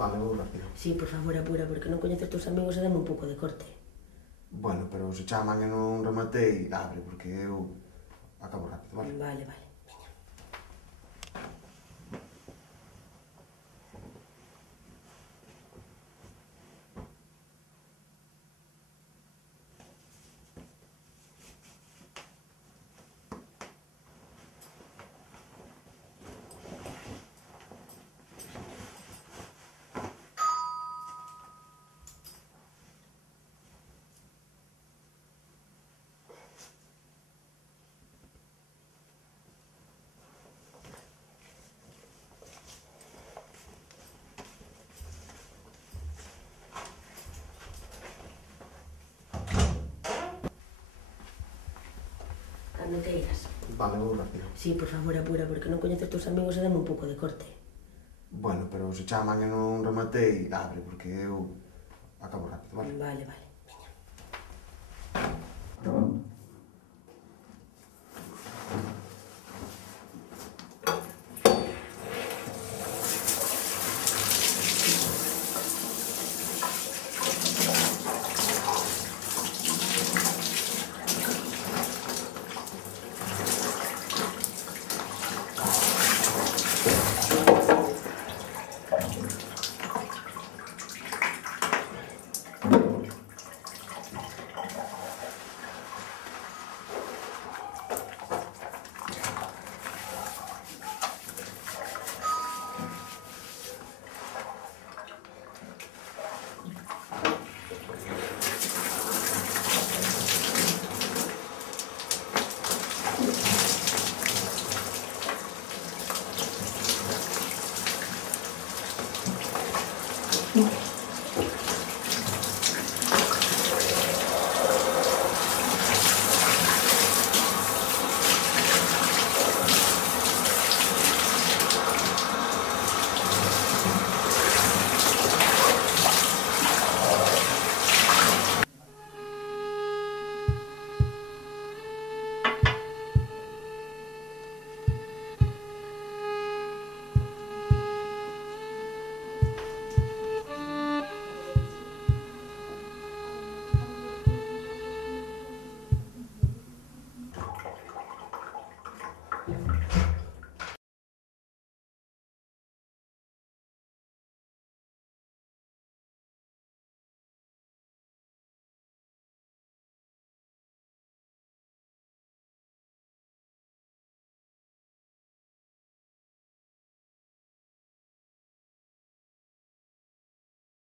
Vale, vou rápido. Sí, por favor, apura, porque non coñeces tus amigos e dame un pouco de corte. Bueno, pero se chaman e non rematei, abre, porque eu acabo rápido, vale? Vale, vale. Cando queiras. Vale, vou rápido. Sí, por favor, apura, porque non coñeces tus amigos e dame un pouco de corte. Bueno, pero se chaman e non rematei, abre, porque eu acabo rápido, vale? Vale, vale.